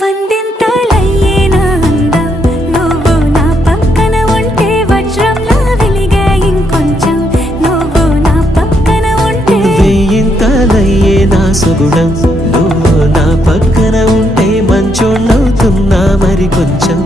వందింతలయ్యేనా అందం నువ్వు నా పక్కన ఉంటే వజ్రంలా వెలిగే ఇంకొంచెం నువ్వు నా పక్కన ఉంటే వెయ్యింతలయ్యేనా సుగుణం నువ్వు నా పక్కన ఉంటే మంచోణ్ణవుతున్నా మరి కొంచెం